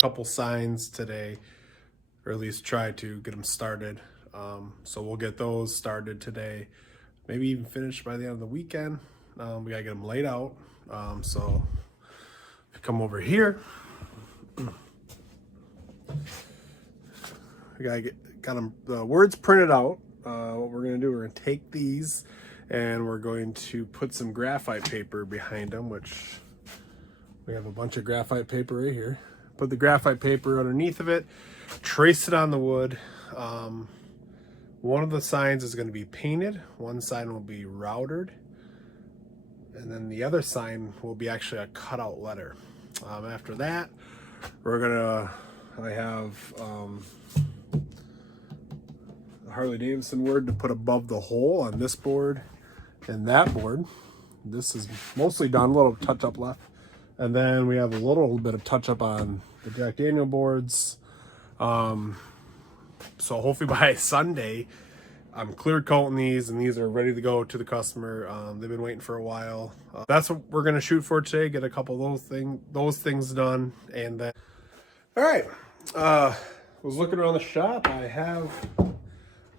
couple signs today, or at least try to get them started. So we'll get those started today, maybe even finished by the end of the weekend. We gotta get them laid out. So if you come over here, we got them the words printed out. What we're gonna do, we're gonna take these and we're going to put some graphite paper behind them, which we have a bunch of graphite paper right here. Put the graphite paper underneath of it, trace it on the wood. One of the signs is going to be painted, one sign will be routed, and then the other sign will be actually a cutout letter. After that, I have the Harley Davidson word to put above the hole on this board and that board. This is mostly done, a little touch up left. And then we have a little bit of touch up on the Jack Daniel boards. So hopefully by Sunday, I'm clear coating these, and these are ready to go to the customer. They've been waiting for a while. That's what we're gonna shoot for today. Get a couple of those things done, and then. All right. Was looking around the shop. I have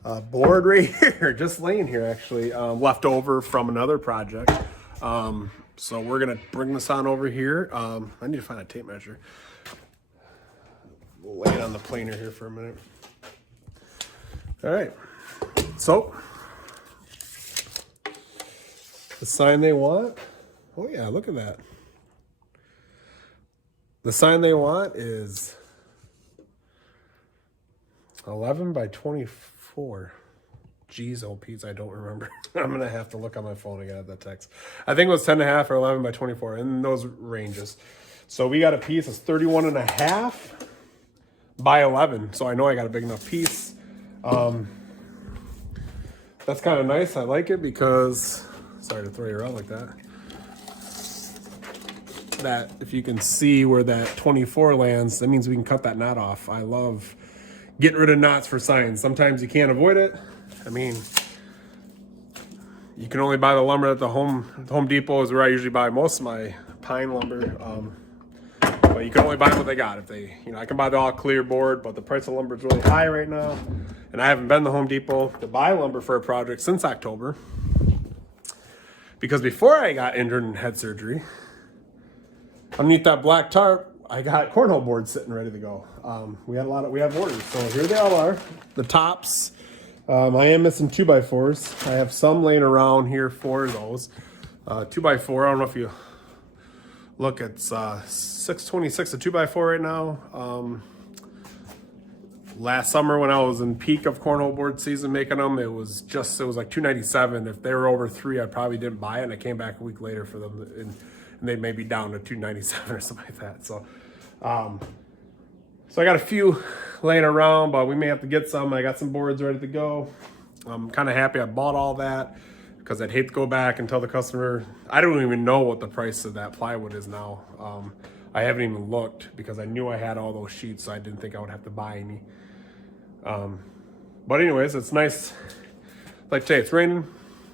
a board right here, just laying here actually, left over from another project. So we're gonna bring this on over here. I need to find a tape measure. We'll lay it on the planer here for a minute. All right, so the sign they want. Oh yeah, look at that. The sign they want is 11 by 24. Geez, oh Pete, I don't remember. I'm gonna have to look on my phone again at that text. I think it was 10.5 or 11 by 24 in those ranges. So we got a piece that's 31.5 by 11. So I know I got a big enough piece. That's kind of nice. I like it because, sorry to throw you around like that. That if you can see where that 24 lands, that means we can cut that knot off. I love getting rid of knots for signs. Sometimes you can't avoid it. I mean, you can only buy the lumber at the Home Depot is where I usually buy most of my pine lumber. But you can only buy what they got. If they, I can buy the all clear board, but the price of lumber is really high right now. And I haven't been to Home Depot to buy lumber for a project since October. Because before I got injured and had surgery, underneath that black tarp, I got cornhole boards sitting ready to go. We have orders. So here they all are, the tops. I am missing 2x4s. I have some laying around here for those. 2x4, I don't know if you look, it's $626 a 2x4 right now. Last summer when I was in peak of cornhole board season making them, it was like $297. If they were over 3, I probably didn't buy it, and I came back a week later for them, and they may be down to $297 or something like that. So I got a few laying around, but we may have to get some. I got some boards ready to go. I'm kind of happy I bought all that because I'd hate to go back and tell the customer. I don't even know what the price of that plywood is now. I haven't even looked because I knew I had all those sheets, so I didn't think I would have to buy any. But anyways, it's nice. Like today, it's raining.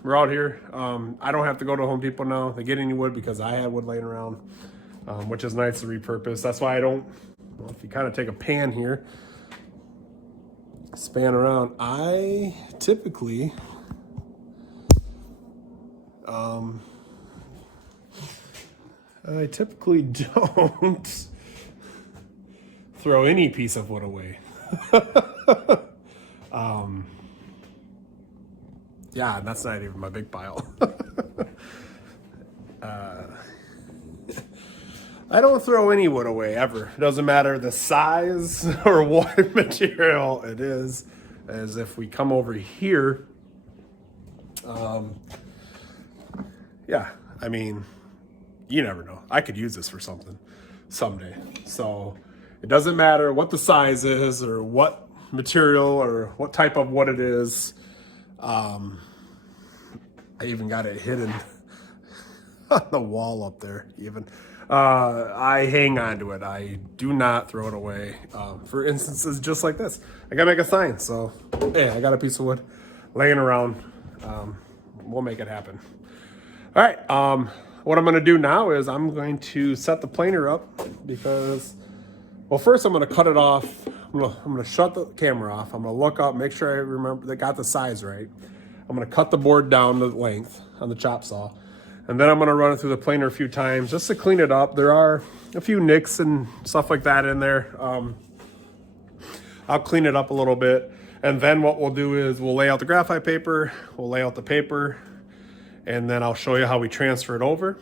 We're out here. I don't have to go to Home Depot now to get any wood because I had wood laying around, which is nice to repurpose. That's why I don't. Well, if you kind of take a pan here, span around, I typically don't throw any piece of wood away. Yeah, and that's not even my big pile. I don't throw any wood away ever. It doesn't matter the size or what material it is. As if we come over here, yeah, I mean, you never know. I could use this for something someday. So it doesn't matter what the size is or what material or what type of wood it is. I even got it hidden on the wall up there even. I hang on to it. I do not throw it away. For instances just like this, I gotta make a sign. So, hey, I got a piece of wood laying around. We'll make it happen. All right. What I'm gonna do now is I'm going to set the planer up because Well, first I'm going to cut it off. I'm going to shut the camera off. I'm going to look up, make sure I remember that got the size right. I'm going to cut the board down to length on the chop saw. And then I'm going to run it through the planer a few times just to clean it up. There are a few nicks and stuff like that in there. I'll clean it up a little bit. And then what we'll do is we'll lay out the graphite paper, we'll lay out the paper, and then I'll show you how we transfer it over.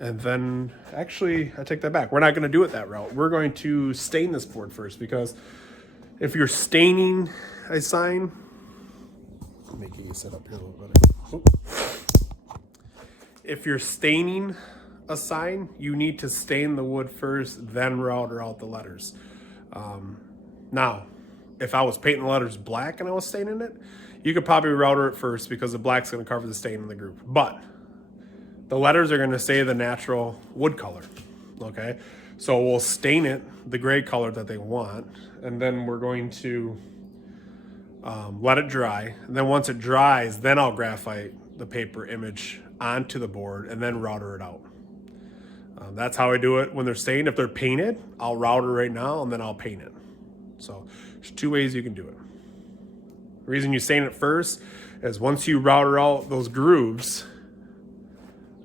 And then, actually, I take that back. We're not going to do it that route. We're going to stain this board first, because if you're staining a sign, making you sit up here a little better. Oop. If you're staining a sign, you need to stain the wood first, then router out the letters. Now, if I was painting the letters black and I was staining it, you could probably router it first because the black's going to cover the stain in the groove. But the letters are going to stay the natural wood color, okay? So we'll stain it the gray color that they want, and then we're going to let it dry. And then once it dries, then I'll graphite the paper image onto the board and then router it out. That's how I do it when they're stained. If they're painted, I'll router right now and then I'll paint it. So there's two ways you can do it. The reason you stain it first is once you router out those grooves,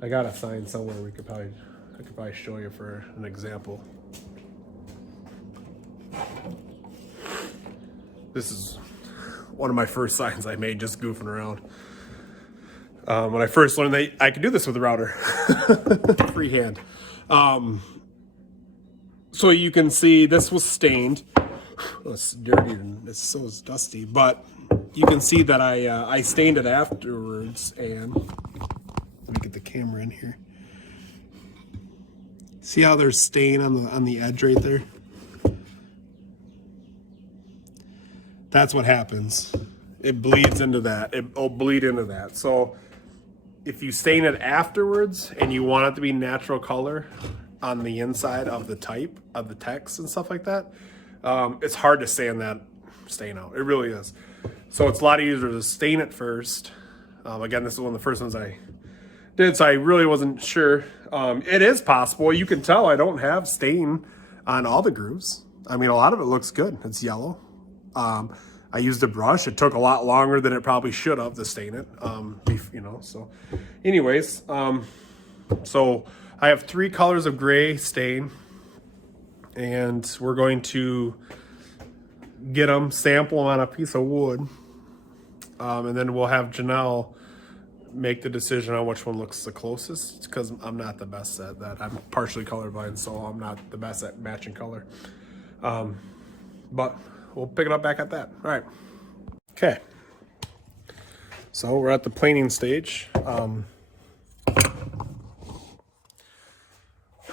I got a sign somewhere I could probably show you for an example. This is one of my first signs I made just goofing around. When I first learned that I could do this with a router, freehand. So you can see this was stained. Oh, it's dirty and it's so dusty, but you can see that I stained it afterwards. And let me get the camera in here. See how there's stain on the edge right there? That's what happens. It bleeds into that. It'll bleed into that. So if you stain it afterwards and you want it to be natural color on the inside of the type of the text and stuff like that, it's hard to sand that stain out. It really is. So it's a lot easier to stain it first. Again, this is one of the first ones I did, so I really wasn't sure. It is possible. You can tell I don't have stain on all the grooves. I mean, a lot of it looks good. It's yellow. I used a brush. It took a lot longer than it probably should have to stain it. You know, so anyways, so I have 3 colors of gray stain, and we're going to get them, sample them on a piece of wood, and then we'll have Janelle make the decision on which one looks the closest, because I'm not the best at that. I'm partially colorblind, so I'm not the best at matching color. But we'll pick it up back at that. All right. Okay. So we're at the planing stage. We're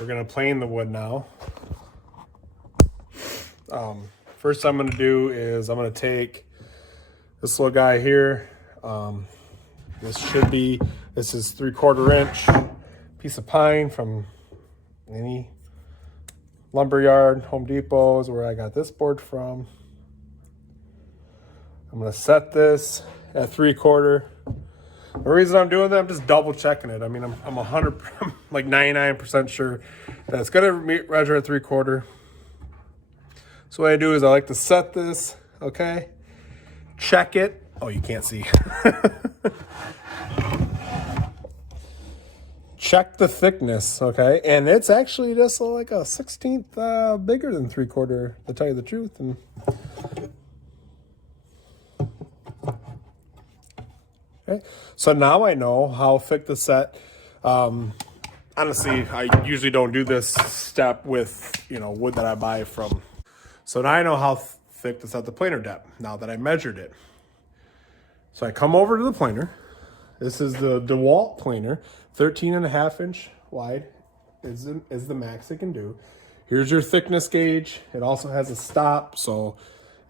going to plane the wood now. First I'm going to do is I'm going to take this little guy here. This is 3/4 inch piece of pine from any lumber yard. Home Depot is where I got this board from. I'm going to set this at 3/4. The reason I'm doing that, I'm just double checking it. I mean, I'm like 99% sure that it's going to measure at 3/4. So what I do is I like to set this, okay? Check it. Oh, you can't see. Check the thickness, okay? And it's actually just like a 1/16 bigger than 3/4, to tell you the truth. And okay, so now I know how thick the set. Honestly, I usually don't do this step with, wood that I buy from. So now I know how thick the set, the planer depth, now that I measured it. So I come over to the planer. This is the DeWalt planer, 13.5 inch wide is the max it can do. Here's your thickness gauge. It also has a stop, so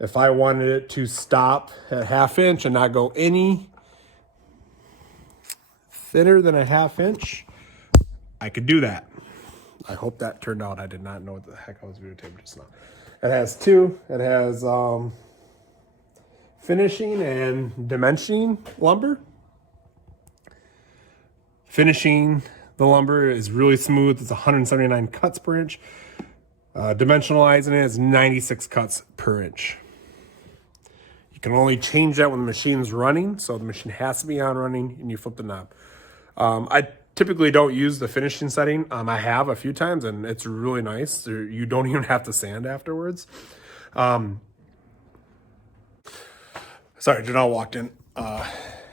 if I wanted it to stop at 1/2 inch and not go any thinner than a 1/2 inch, I could do that. I hope that turned out. I did not know what the heck I was videotaping just now. It has 2. It has finishing and dimensioning lumber. Finishing The lumber is really smooth. It's 179 cuts per inch. Dimensionalizing it is 96 cuts per inch. You can only change that when the machine's running, so the machine has to be on running, and you flip the knob. I typically don't use the finishing setting. I have a few times, and it's really nice. You don't even have to sand afterwards. Sorry, Janelle walked in,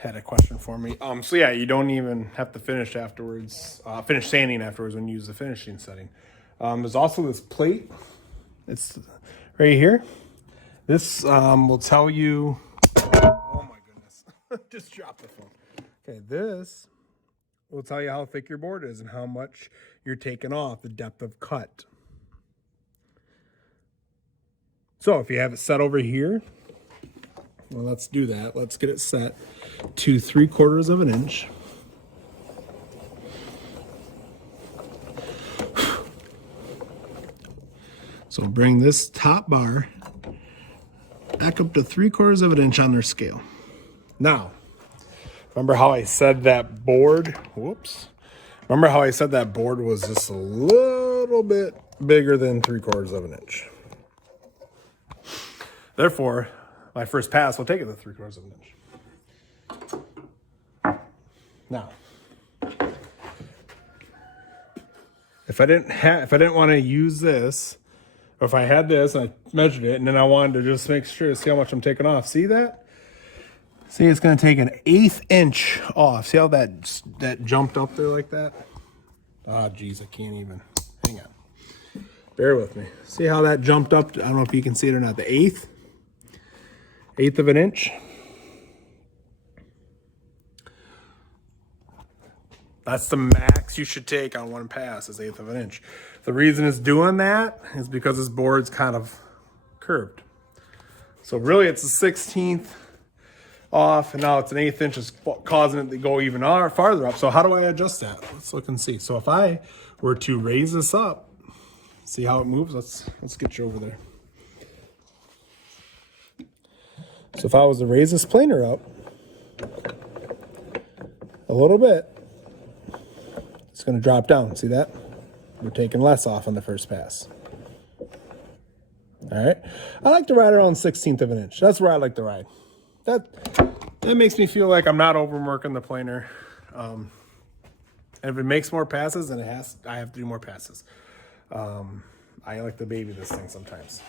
had a question for me. So yeah, you don't even have to finish afterwards, finish sanding afterwards when you use the finishing setting. There's also this plate. It's right here. This will tell you, oh my goodness, just dropped the phone. Okay, this will tell you how thick your board is and how much you're taking off, the depth of cut. So if you have it set over here, well, let's do that. Let's get it set to 3/4 of an inch. So bring this top bar back up to 3/4 of an inch on their scale. Now, remember how I said that board, whoops. Remember how I said that board was just a little bit bigger than 3/4 of an inch. Therefore, my first pass will take it to 3/4 of an inch. Now, if I didn't want to use this, or if I had this and I measured it and then I wanted to just make sure to see how much I'm taking off, see that? See, it's going to take an 1/8 inch off. See how that jumped up there like that? Oh, geez, I can't even. Hang on. Bear with me. See how that jumped up? I don't know if you can see it or not. The 1/8 of an inch. That's the max you should take on one pass is 1/8 of an inch. The reason it's doing that is because this board's kind of curved. So really it's a 1/16 off, and now it's an 1/8 inch is causing it to go even farther up. So how do I adjust that? Let's look and see. So if I were to raise this up, see how it moves? Let's get you over there. So if I was to raise this planer up a little bit, it's going to drop down. See that? We're taking less off on the first pass. All right. I like to ride around 1/16 of an inch. That's where I like to ride. That makes me feel like I'm not overworking the planer. And if it makes more passes, then I have to do more passes. I like to baby this thing sometimes.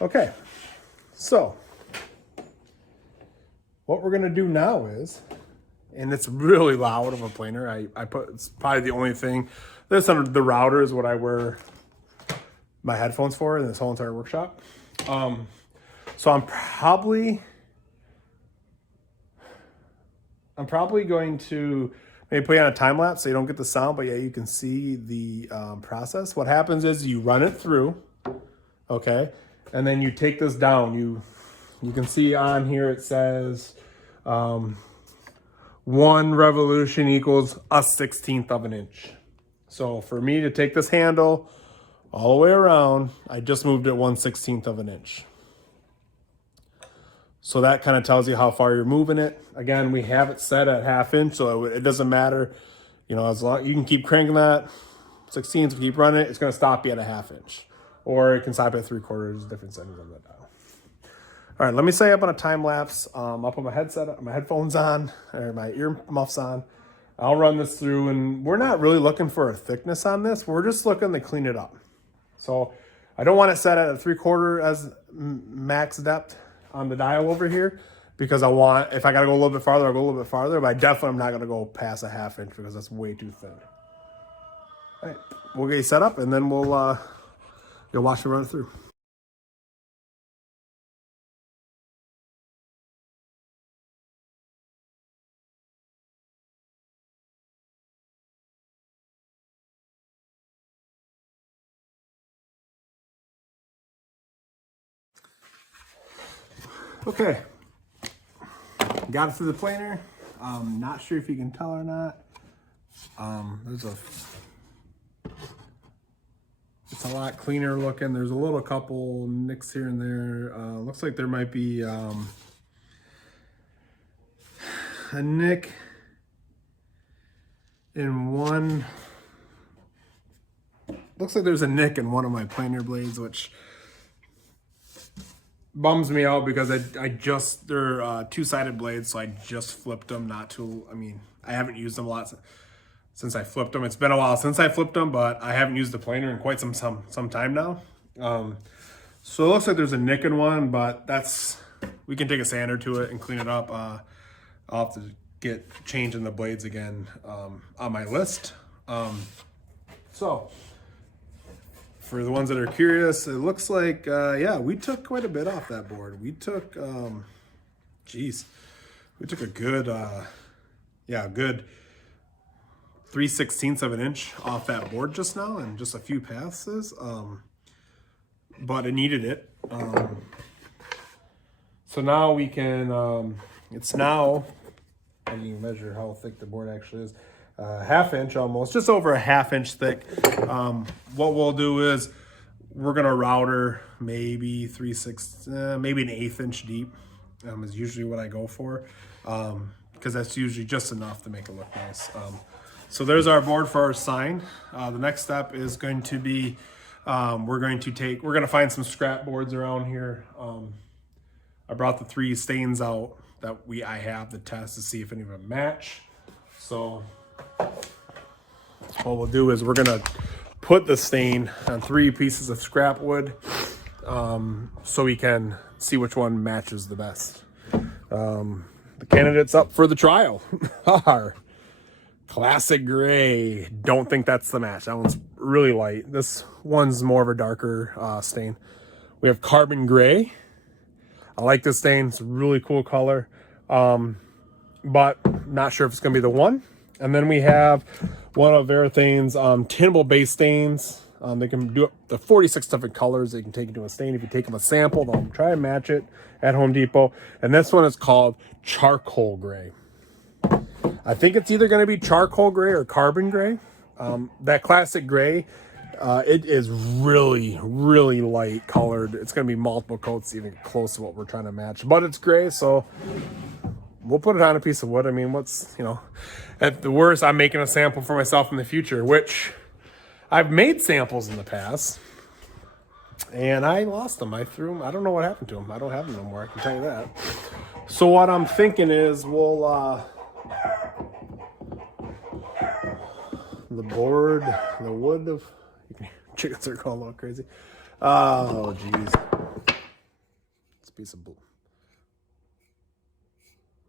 Okay. So what we're going to do now is, and it's really loud of a planer. It's probably the only thing. This under the router is what I wear my headphones for in this whole entire workshop. So I'm probably going to maybe put you on a time lapse so you don't get the sound, but yeah, you can see the process. What happens is you run it through, okay, and then you take this down. You can see on here it says 1 revolution equals a 1/16 of an inch. So for me to take this handle all the way around, I just moved it 1/16 of an inch. So that kind of tells you how far you're moving it. Again, we have it set at 1/2 inch, so it doesn't matter. You know, as long you can keep cranking that 16, so keep running it, it's going to stop you at a 1/2 inch, or it can stop at 3/4. Different settings on that dial. All right, let me set up on a time lapse. I'll put my headphones on, or my ear muffs on. I'll run this through, and we're not really looking for a thickness on this. We're just looking to clean it up. So I don't want it set at a 3/4 as max depth on the dial over here, because if I got to go a little bit farther, I'll go a little bit farther, but I definitely am not going to go past a 1/2 inch because that's way too thin. All right, we'll get you set up, and then you'll watch me run it through. Okay, got it through the planer. Not sure if you can tell or not. It's a lot cleaner looking. There's a couple nicks here and there. Looks like there might be a nick in one. Looks like there's a nick in one of my planer blades, which bums me out because I just, they're two-sided blades, so I just flipped them I haven't used them a lot since I flipped them. It's been a while since I flipped them, but I haven't used the planer in quite some time now. So it looks like there's a nick in one, but we can take a sander to it and clean it up. I'll have to get changing the blades again on my list. So for the ones that are curious, it looks like, yeah, we took quite a bit off that board. We took, we took a good, good 3/16 of an inch off that board just now in just a few passes. But it needed it. So now we can, it's now, I can even measure how thick the board actually is. Half inch almost, just over a half inch thick. What we'll do is we're gonna router maybe maybe an 1/8 inch deep is usually what I go for, because that's usually just enough to make it look nice. So there's our board for our sign. The next step is going to be we're gonna find some scrap boards around here. I brought the 3 stains out that I have to test to see if any of them match. So what we'll do is we're gonna put the stain on 3 pieces of scrap wood, so we can see which one matches the best. The candidates up for the trial are Classic Gray. Don't think that's the match. That one's really light. This one's more of a darker stain. We have Carbon Gray. I like this stain. It's a really cool color, but not sure if it's gonna be the one. And then we have one of Varathane's tinable base stains. They can do up to 46 different colors. They can take into a stain. If you take them a sample, they'll try and match it at Home Depot. And this one is called Charcoal Gray. I think it's either going to be Charcoal Gray or Carbon Gray. That Classic Gray, it is really, really light colored. It's going to be multiple coats, even close to what we're trying to match. But it's gray, so we'll put it on a piece of wood. I mean, at the worst, I'm making a sample for myself in the future, which I've made samples in the past, and I lost them. I threw them. I don't know what happened to them. I don't have them anymore, I can tell you that. So what I'm thinking is the board, the wood of, chickens are going a little crazy. Oh, geez. It's a piece of blue.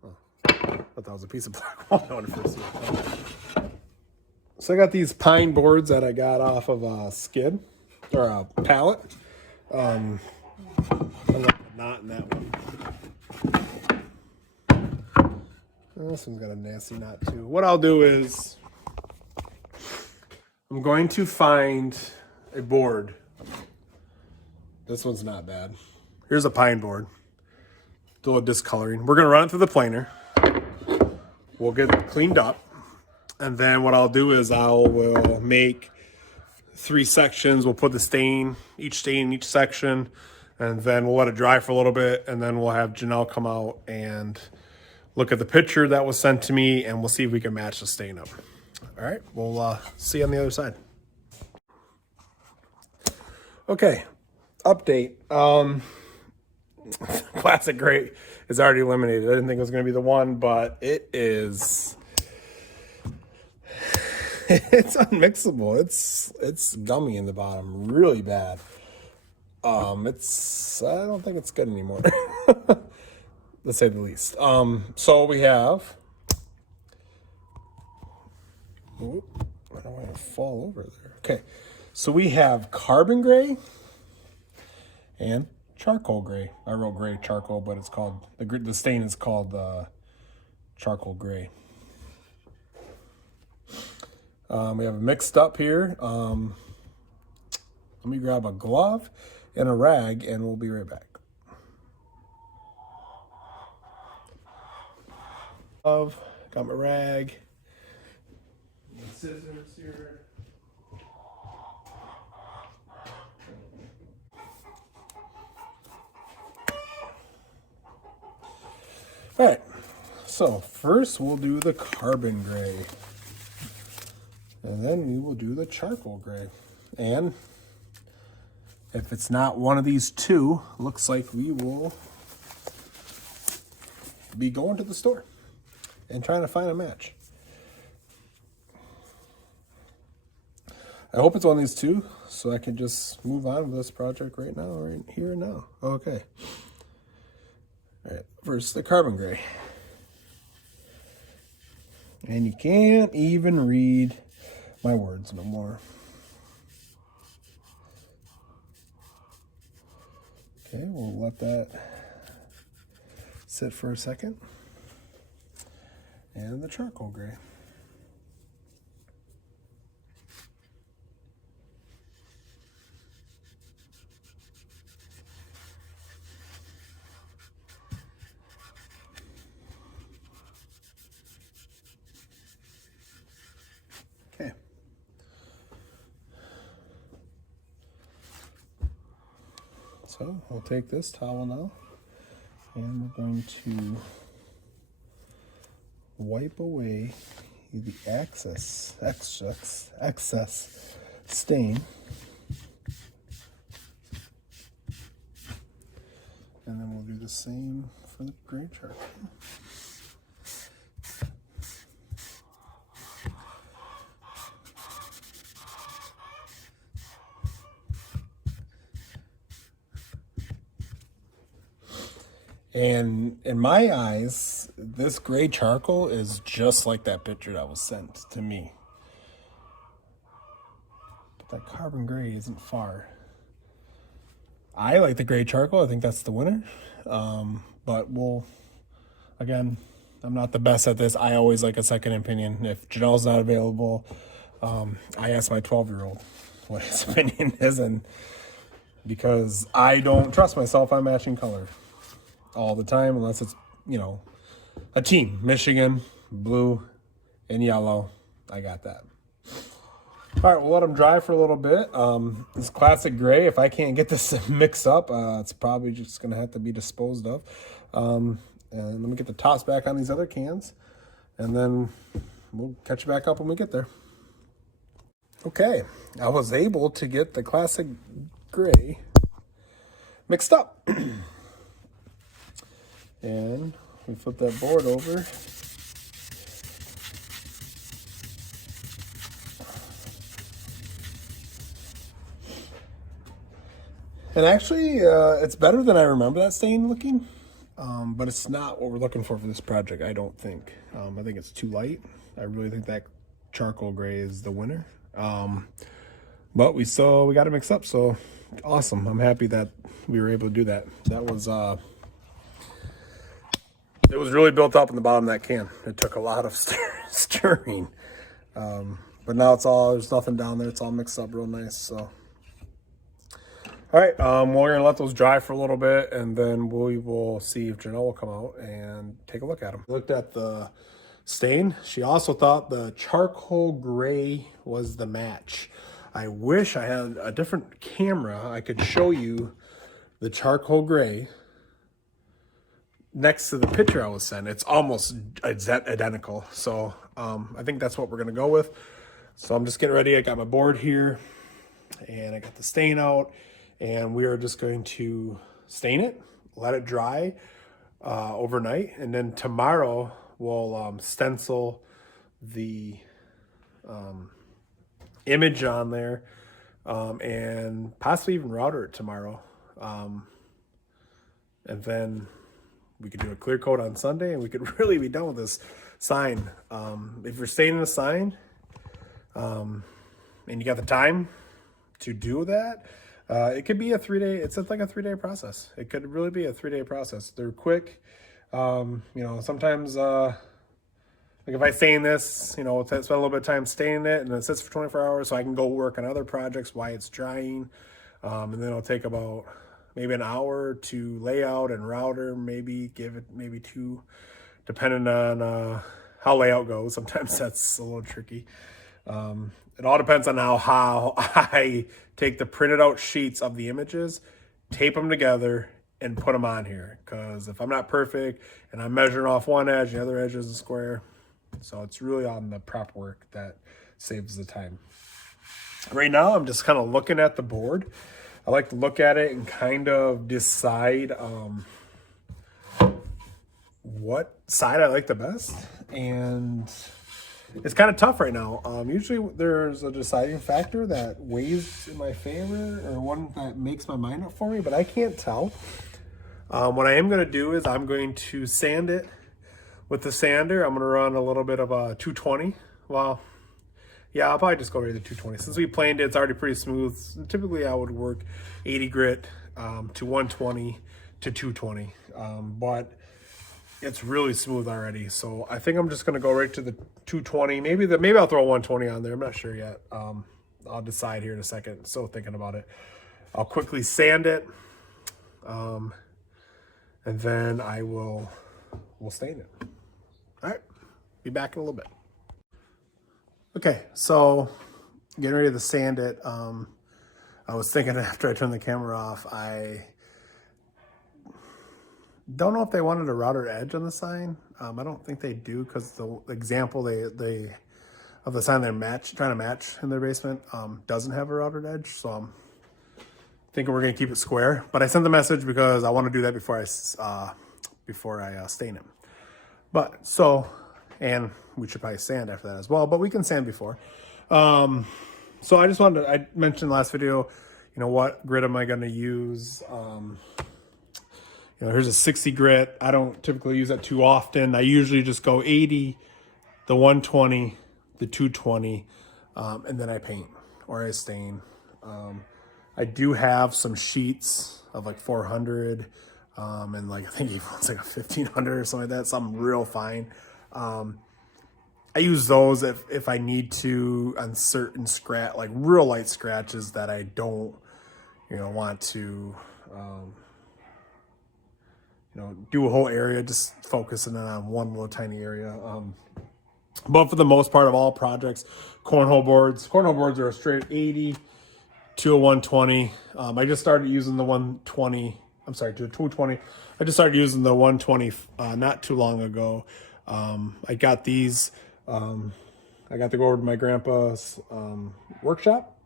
Oh, I thought that was a piece of black walnut at first. So I got these pine boards that I got off of a skid or a pallet. I like the knot in that one. This one's got a nasty knot too. What I'll do is I'm going to find a board. This one's not bad. Here's a pine board. Do a little discoloring. We're gonna run it through the planer. We'll get it cleaned up. And then what I'll do is will make 3 sections. We'll put the stain in each section, and then we'll let it dry for a little bit, and then we'll have Janelle come out and look at the picture that was sent to me, and we'll see if we can match the stain up. All right, we'll see you on the other side. Okay, update. Classic Gray is already eliminated. I didn't think it was going to be the one, but it is. It's unmixable. It's gummy in the bottom, really bad. I don't think it's good anymore. To say the least. So we have. Ooh, I don't want to fall over there. Okay, so we have Carbon Gray and Charcoal Gray. I wrote gray charcoal, but it's called the stain is called Charcoal Gray. We have it mixed up here. Let me grab a glove and a rag, and we'll be right back. Got my rag. Scissors here. All right, so first we'll do the Carbon Gray. And then we will do the charcoal gray. And if it's not one of these two, looks like we will be going to the store and trying to find a match. I hope it's one of these two, so I can just move on with this project right now, right here and now. Okay. All right, first the carbon gray. And you can't even read my words no more. Okay, we'll let that sit for a second. And the charcoal gray. Okay. So we'll take this towel now, and we're going to wipe away the excess stain. And then we'll do the same for the gray charcoal. And in my eyes, this gray charcoal is just like that picture that was sent to me. But that carbon gray isn't far. I like the gray charcoal. I think that's the winner. But we'll, again, I'm not the best at this. I always like a second opinion. If Janelle's not available, I ask my 12-year-old what his opinion is, and because I don't trust myself on matching color all the time unless it's, you know, a team. Michigan, blue and yellow. I got that. All right, we'll let them dry for a little bit. This classic gray, if I can't get this mixed up, it's probably just going to have to be disposed of. And let me get the tops back on these other cans, and then we'll catch you back up when we get there. Okay, I was able to get the classic gray mixed up. And we flip that board over. And actually, it's better than I remember that stain looking, but it's not what we're looking for this project, I don't think. I think it's too light. I really think that charcoal gray is the winner. But we got it mixed up, so awesome. I'm happy that we were able to do that. That was, it was really built up in the bottom of that can. It took a lot of stirring. But now there's nothing down there. It's all mixed up real nice, so. All right, we're gonna let those dry for a little bit, and then we will see if Janelle will come out and take a look at them. Looked at the stain. She also thought the charcoal gray was the match. I wish I had a different camera. I could show you the charcoal gray next to the picture I was sent. It's almost identical. So I think that's what we're gonna go with. So I'm just getting ready. I got my board here, and I got the stain out. And we are just going to stain it, let it dry overnight, and then tomorrow we'll stencil the image on there, and possibly even router it tomorrow. And then we could do a clear coat on Sunday, and we could really be done with this sign. If you're staining a sign, and you got the time to do that, it could be a 3-day, it's like a 3-day process. It could really be a 3-day process. They're quick. You know, sometimes, like if I stain this, you know, spend a little bit of time staining it, and then it sits for 24 hours so I can go work on other projects while it's drying. And then it'll take about maybe an hour to lay out and router, maybe give it maybe 2, depending on how layout goes. Sometimes that's a little tricky. It all depends on how I take the printed out sheets of the images, tape them together, and put them on here. Because if I'm not perfect and I'm measuring off one edge, the other edge isn't square. So it's really on the prep work that saves the time. Right now, I'm just kind of looking at the board. I like to look at it and kind of decide what side I like the best. And it's kind of tough right now. Usually there's a deciding factor that weighs in my favor or one that makes my mind up for me, but I can't tell. What I am going to do is I'm going to sand it with the sander. I'm going to run a little bit of a 220. Well, yeah, I'll probably just go right to 220. Since we planed it, it's already pretty smooth. Typically I would work 80 grit to 120 to 220. But it's really smooth already, so I think I'm just gonna go right to the 220. Maybe I'll throw a 120 on there. I'm not sure yet. I'll decide here in a second. Still thinking about it. I'll quickly sand it, and then we'll stain it. All right, be back in a little bit. Okay, so getting ready to sand it. I was thinking after I turned the camera off, I don't know if they wanted a routed edge on the sign. I don't think they do, because the example they of the sign they're trying to match in their basement doesn't have a routed edge. So I'm thinking we're gonna keep it square. But I sent the message because I want to do that before I stain it. But and we should probably sand after that as well. But we can sand before. So I just wanted to, I mentioned in the last video, what grit am I gonna use? Here's a 60 grit. I don't typically use that too often. I usually just go 80, the 120, the 220, and then I paint or I stain. I do have some sheets of like 400, and I think even one's like a 1500 or something like that, something real fine. I use those if I need to on certain like real light scratches that I don't, want to, do a whole area, just focusing on one little tiny area. But for the most part of all projects, cornhole boards are a straight 80 to a 120. I just started using the 120. I'm sorry, to a 220. I just started using the 120 not too long ago. I got these. I got to go over to my grandpa's workshop,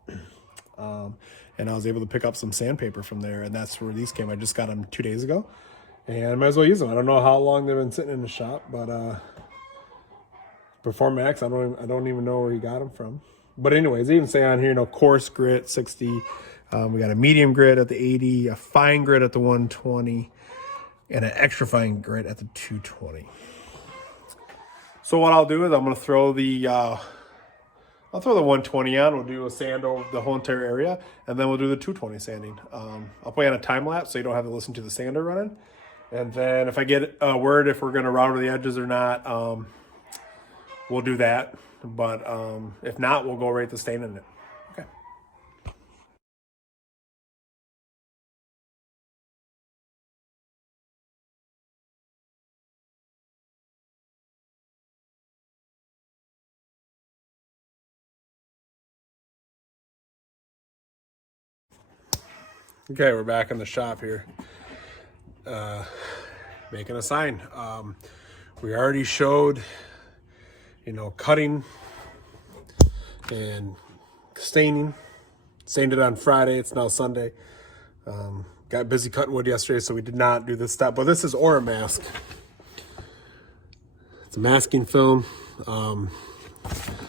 and I was able to pick up some sandpaper from there, and that's where these came. I just got them 2 days ago. And I might as well use them. I don't know how long they've been sitting in the shop, but Performax, I don't even know where he got them from. But anyways, they even say on here, coarse grit 60. We got a medium grit at the 80, a fine grit at the 120, and an extra fine grit at the 220. So what I'll do is I'm gonna throw the 120 on. We'll do a sand over the whole entire area, and then we'll do the 220 sanding. I'll play on a time lapse so you don't have to listen to the sander running. And then if I get a word if we're going to router the edges or not, we'll do that. But if not, we'll go right to staining it. Okay. Okay, we're back in the shop here. Making a sign. We already showed, cutting and staining. Stained it on Friday. It's now Sunday. Got busy cutting wood yesterday, so we did not do this step. But this is Oramask. It's a masking film.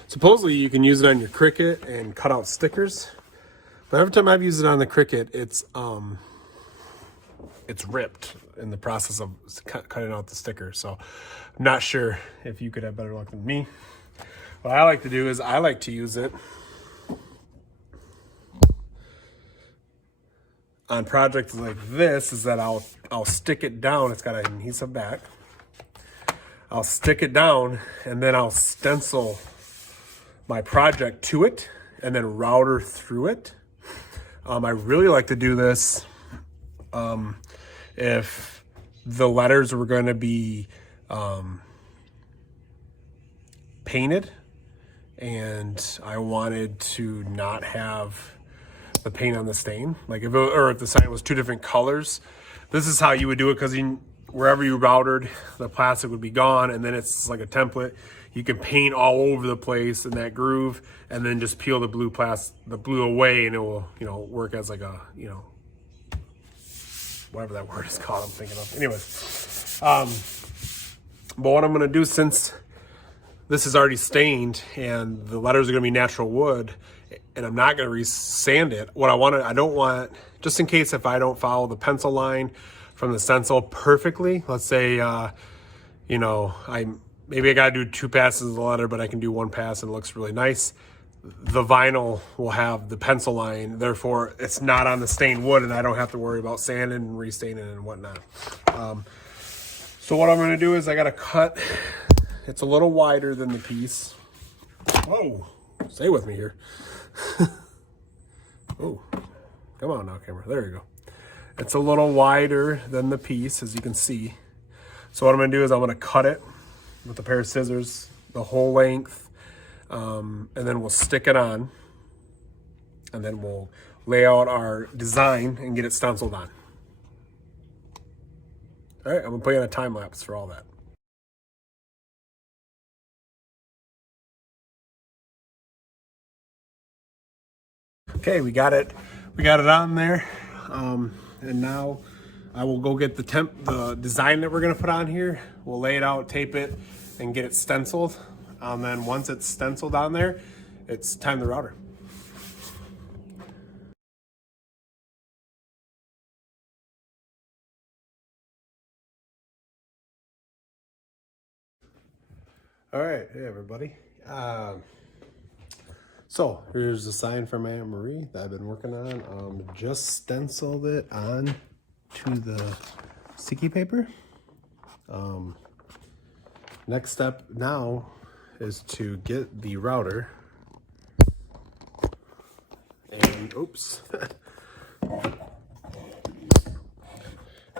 Supposedly you can use it on your Cricut and cut out stickers. But every time I've used it on the Cricut, it's ripped in the process of cutting out the sticker. So I'm not sure if you could have better luck than me. What I like to do is I like to use it on projects like this, is that I'll stick it down. It's got an adhesive back. I'll stick it down and then I'll stencil my project to it and then router through it. I really like to do this if the letters were going to be painted and I wanted to not have the paint on the stain. Like if the sign was two different colors, this is how you would do it, because wherever you routed, the plastic would be gone, and then it's like a template. you can paint all over the place in that groove, and then just peel the blue away, and it will, you know, work as like a, you know, whatever that word is called I'm thinking of. Anyways, but what I'm gonna do, since this is already stained and the letters are gonna be natural wood, and I'm not gonna re-sand it, I don't want, just in case if I don't follow the pencil line from the stencil perfectly, let's say, you know, maybe I gotta do 2 passes of the letter, but I can do 1 pass and it looks really nice. The vinyl will have the pencil line, therefore it's not on the stained wood, and I don't have to worry about sanding and restaining and whatnot. So what I'm gonna do is I gotta cut, it's a little wider than the piece. Whoa, stay with me here. Oh, come on now, camera, there you go. It's a little wider than the piece, as you can see. So what I'm gonna do is I'm gonna cut it with a pair of scissors, the whole length, and then we'll stick it on, and then we'll lay out our design and get it stenciled on. All right, I'm gonna put you on a time lapse for all that. Okay, we got it on there, and now I will go get the design that we're gonna put on here. We'll lay it out, tape it, and get it stenciled. And then once it's stenciled on there, it's time to router. All right, hey everybody. So here's the sign from Aunt Marie that I've been working on. Just stenciled it on to the sticky paper. Next step now is to get the router, and oops.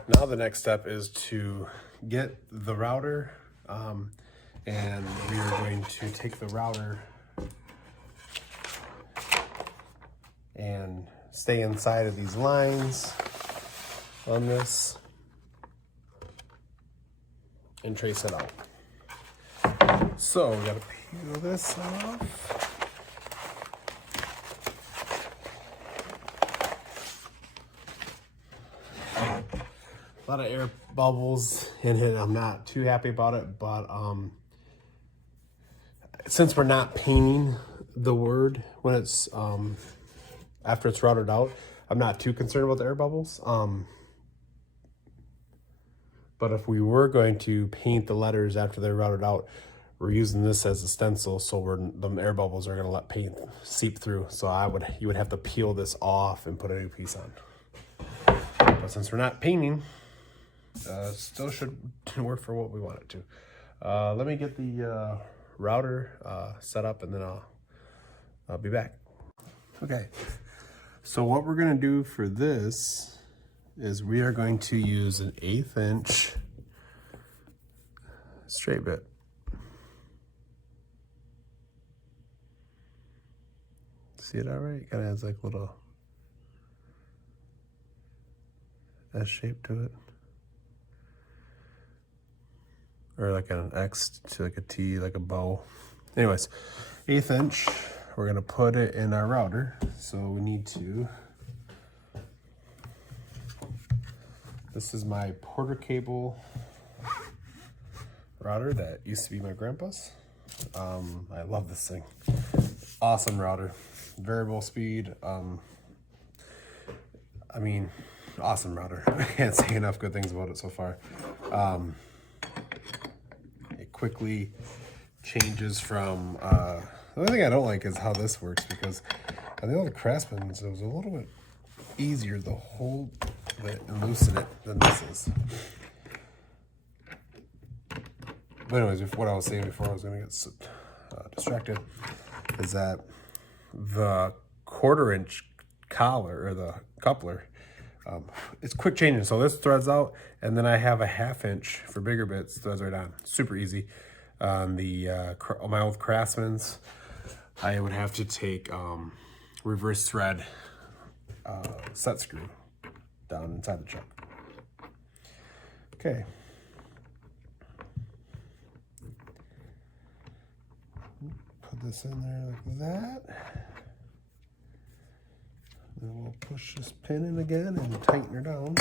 Now the next step is to get the router, and we are going to take the router and stay inside of these lines on this and trace it out. So we gotta peel this off. A lot of air bubbles in it. I'm not too happy about it, but since we're not painting the word when it's after it's routed out, I'm not too concerned about the air bubbles. But if we were going to paint the letters after they're routed out, we're using this as a stencil, so the air bubbles are going to let paint seep through. So you would have to peel this off and put a new piece on. But since we're not painting, still should work for what we want it to. Let me get the router set up, and then I'll be back. Okay, so what we're going to do for this is we are going to use an 1/8 inch straight bit. See it all right? It kind of has like a little S shape to it. Or like an X to like a T, like a bow. Anyways, 1/8 inch. We're gonna put it in our router. So we need to, this is my Porter Cable router that used to be my grandpa's. I love this thing. Awesome router. Variable speed. I mean, awesome router. I can't say enough good things about it so far. It quickly changes from, the only thing I don't like is how this works, because on the old Craftsman's it was a little bit easier to hold it and loosen it than this is. But anyways, what I was saying before I was going to get distracted is that the 1/4 inch collar, or the coupler, it's quick changing. So this threads out, and then I have a 1/2 inch for bigger bits, threads right on. Super easy. On my old Craftsman's, I would have to take reverse thread set screw down inside the chuck. Okay. this in there like that. Then we'll push this pin in again and tighten her down.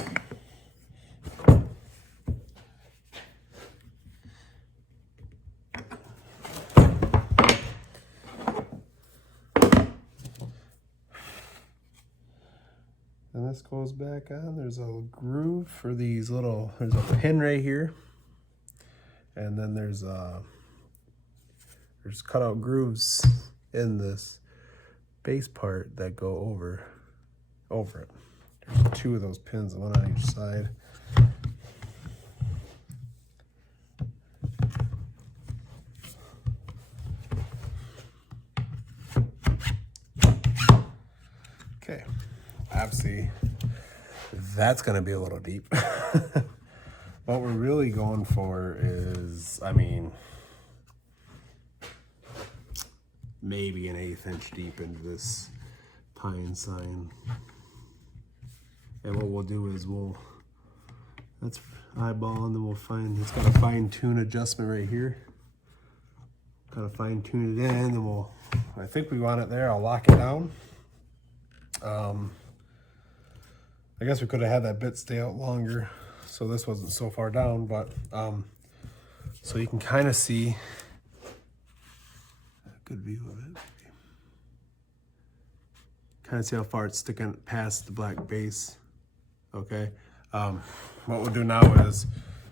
And this goes back on. There's a groove for these little, there's a pin right here. And then there's cut out grooves in this base part that go over it. There's 2 of those pins, one on each side. Okay, obviously that's gonna be a little deep. What we're really going for is, I mean, maybe an 1/8 inch deep into this pine sign. And what we'll do is that's eyeball, and then we'll find, it's got a fine tune adjustment right here. Kind of fine tune it in, and I think we want it there. I'll lock it down. I guess we could have had that bit stay out longer, so this wasn't so far down, but so you can kind of see a good view of it. Kind of see how far it's sticking past the black base. Okay. What we'll do now is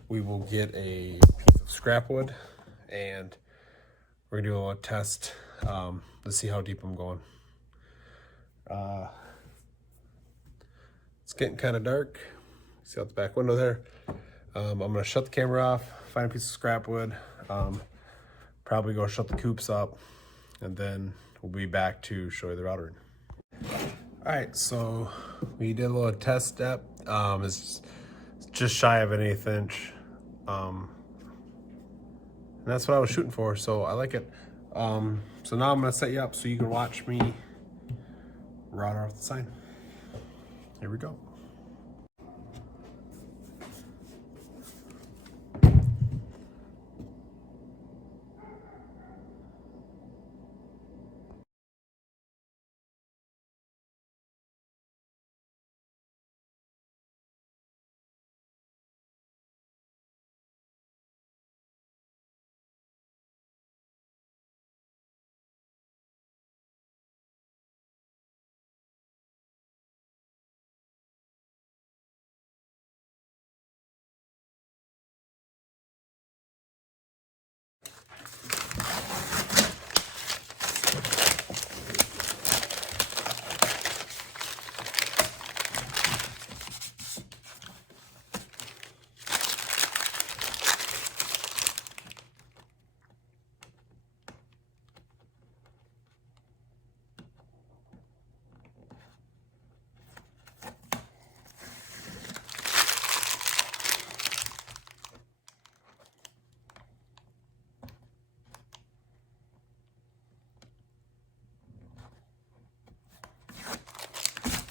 we will get a piece of scrap wood, and we're gonna do a little test to see how deep I'm going. It's getting kind of dark. See out the back window there. I'm gonna shut the camera off, find a piece of scrap wood, probably go shut the coops up, and then we'll be back to show you the router. All right, so we did a little test step. It's just shy of an 1/8 inch. And that's what I was shooting for, so I like it. So now I'm gonna set you up so you can watch me router off the sign. Here we go.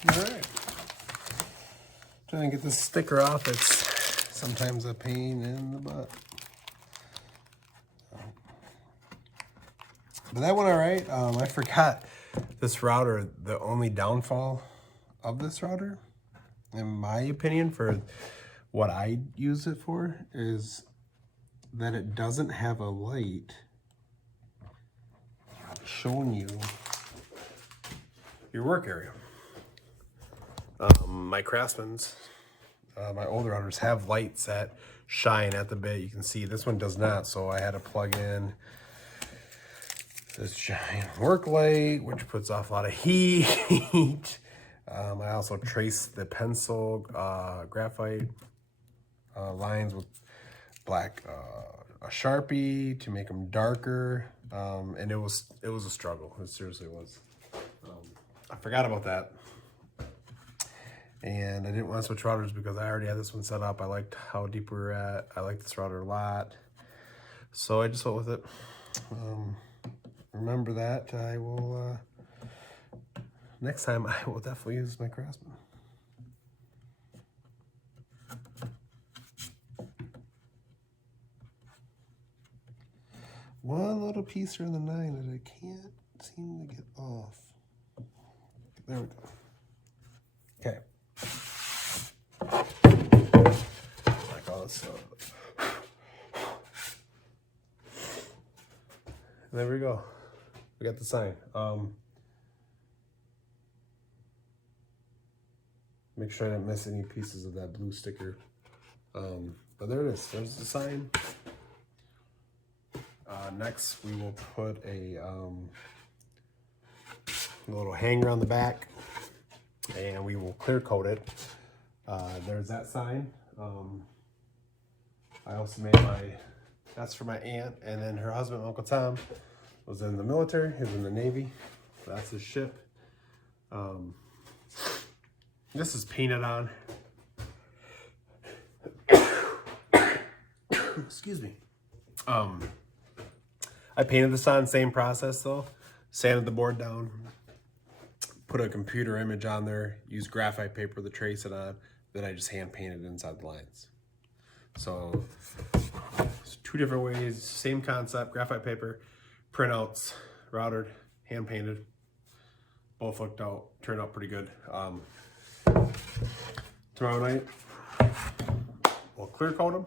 All right. Trying to get this sticker off. It's sometimes a pain in the butt. But that went all right. I forgot this router, the only downfall of this router, in my opinion, for what I use it for, is that it doesn't have a light showing you your work area. My Craftsman's, my older routers have lights that shine at the bit. You can see this one does not, so I had to plug in this giant work light, which puts off a lot of heat. I also traced the pencil graphite lines with black a Sharpie to make them darker, and it was a struggle. It seriously was. I forgot about that, and I didn't want to switch routers because I already had this one set up. I liked how deep we were at. I like this router a lot, so I just went with it. Remember that. I will next time I will definitely use my Craftsman. one little piece here in the 9 that I can't seem to get off. There we go. Okay. Like all this stuff. There we go. We got the sign. Make sure I didn't miss any pieces of that blue sticker. But there it is. There's the sign. Next, we will put a little hanger on the back, and we will clear coat it. There's that sign. I also made that's for my aunt, and then her husband, Uncle Tom, was in the military. He was in the Navy. That's his ship. This is painted on. Excuse me. I painted this on, same process though. Sanded the board down, put a computer image on there, used graphite paper to trace it on, then I just hand painted inside the lines. So it's 2 different ways, same concept, graphite paper, printouts, routed, hand painted. Both looked out, turned out pretty good. Tomorrow night, we'll clear coat them.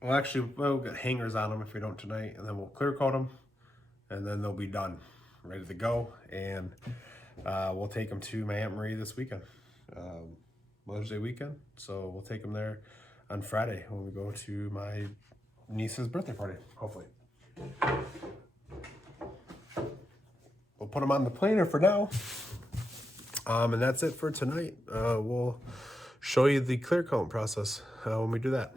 Well, actually, we'll get hangers on them if we don't tonight, and then we'll clear coat them, and then they'll be done, ready to go. And we'll take them to my Aunt Marie this weekend, Mother's Day weekend. So we'll take them there on Friday when we go to my niece's birthday party, hopefully. We'll put them on the planer for now. And that's it for tonight. We'll show you the clear coat process when we do that.